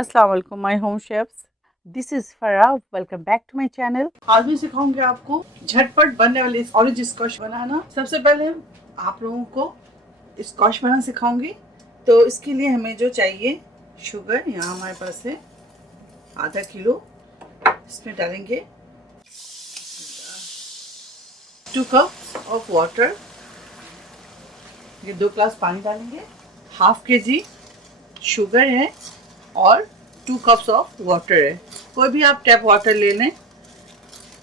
अस्सलाम वालेकुम my home chefs, this is Farah. Welcome back to my channel. आज मैं सिखाऊंगी आपको झटपट बनने वाले इस ऑरेंज स्क्वैश बनाना। सबसे पहले आप लोगों को स्क्वैश बनाना सिखाऊंगी। तो इसके लिए हमें जो चाहिए शुगर, यहाँ हमारे पास है आधा किलो। इसमें डालेंगे 2 कप ऑफ वाटर, ये 2 ग्लास पानी डालेंगे। हाफ के जी शुगर है और 2 कप्स ऑफ वाटर है। कोई भी आप टैप वाटर ले लें।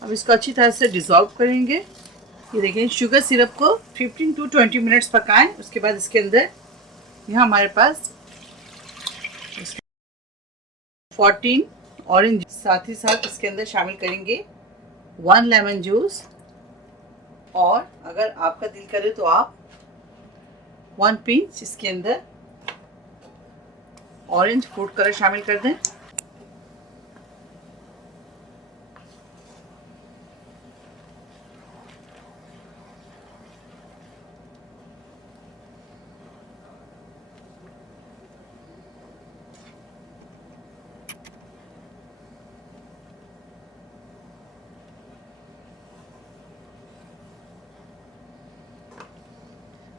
अब इसको अच्छी तरह से डिज़ोल्व करेंगे। ये देखिए, शुगर सिरप को 15 to 20 मिनट्स पकाएं। उसके बाद इसके अंदर यहाँ हमारे पास 14 ऑरेंज, साथ ही साथ इसके अंदर शामिल करेंगे 1 लेमन जूस, और अगर आपका दिल करे तो आप 1 पिंच इसके अंदर ऑरेंज फूड कलर शामिल कर दें।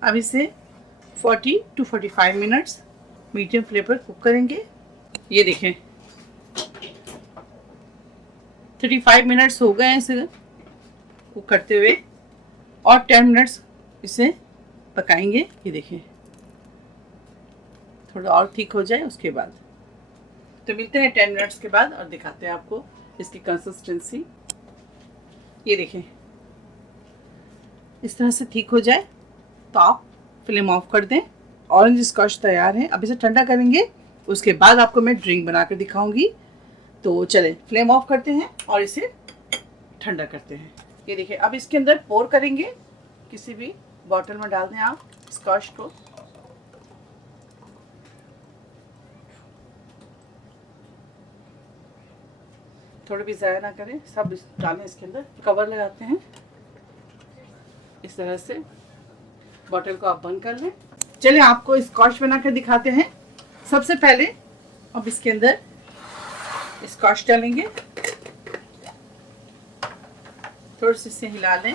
अब इसे 40 to 45 मिनट्स मीडियम फ्लेम पर कुक करेंगे। ये देखें 35 मिनट्स हो गए हैं इसे कुक करते हुए, और 10 मिनट्स इसे पकाएंगे। ये देखें थोड़ा और थिक हो जाए उसके बाद। तो मिलते हैं 10 मिनट्स के बाद और दिखाते हैं आपको इसकी कंसिस्टेंसी। ये देखें इस तरह से थिक हो जाए तो आप फ्लेम ऑफ कर दें। ऑरेंज स्क्वैश तैयार है। अब इसे ठंडा करेंगे, उसके बाद आपको मैं ड्रिंक बनाकर दिखाऊंगी। तो चलें फ्लेम ऑफ करते हैं और इसे ठंडा करते हैं। ये देखिए, अब इसके अंदर पोर करेंगे। किसी भी बॉटल में डाल दें आप स्क्वैश को। थोड़ा भी ज़ाया ना करें, सब डालें इसके अंदर। कवर लगाते हैं, इस तरह से बॉटल को आप बंद कर लें। चलिए आपको स्क्वैश बनाकर दिखाते हैं। सबसे पहले अब इसके अंदर स्क्वैश डालेंगे, थोड़ा सा इसे हिला लें।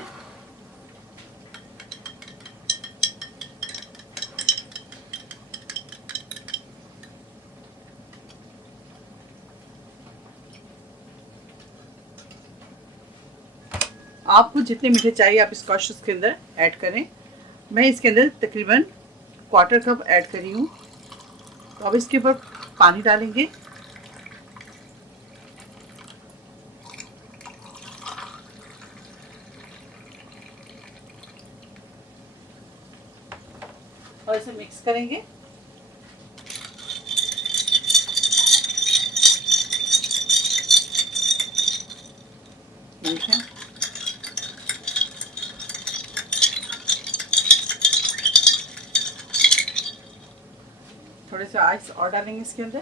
आपको जितने मीठे चाहिए आप स्क्वैश इसके अंदर ऐड करें। मैं इसके अंदर तकरीबन 1/4 कप ऐड करी हूँ। तो अब इसके ऊपर पानी डालेंगे। और इसे मिक्स करेंगे। देखें थोड़े से आइस और डालेंगे इसके अंदर।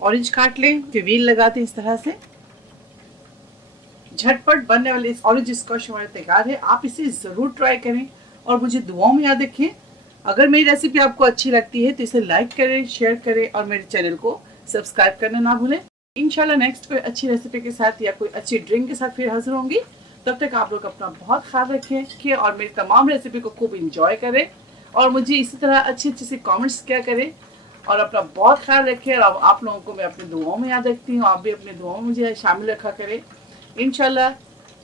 ऑरेंज काट लें, फिर व्हील लगाते हैं इस तरह से। झटपट बनने वाले इस ऑरेंज स्क्वैश हमारे तैयार है। आप इसे ज़रूर ट्राई करें और मुझे दुआओं में याद रखें। अगर मेरी रेसिपी आपको अच्छी लगती है तो इसे लाइक करें, शेयर करें और मेरे चैनल को सब्सक्राइब करना ना भूलें। इंशाल्लाह नेक्स्ट कोई अच्छी रेसिपी के साथ या कोई अच्छी ड्रिंक के साथ फिर हाजिर होंगी। तब तक आप लोग अपना बहुत ख्याल रखें और मेरी तमाम रेसिपी को खूब इंजॉय करें और मुझे इसी तरह अच्छी अच्छी सी कमेंट्स क्या करें और अपना बहुत ख्याल रखें। और आप लोगों को मैं अपनी दुआओं में याद रखती हूँ, आप भी अपनी दुआओं में मुझे शामिल रखा करें। इंशाल्लाह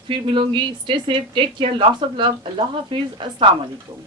फिर मिलूंगी। Stay safe, take care, lots of love. अल्लाह हाफिज़, अस्सलाम वालेकुम।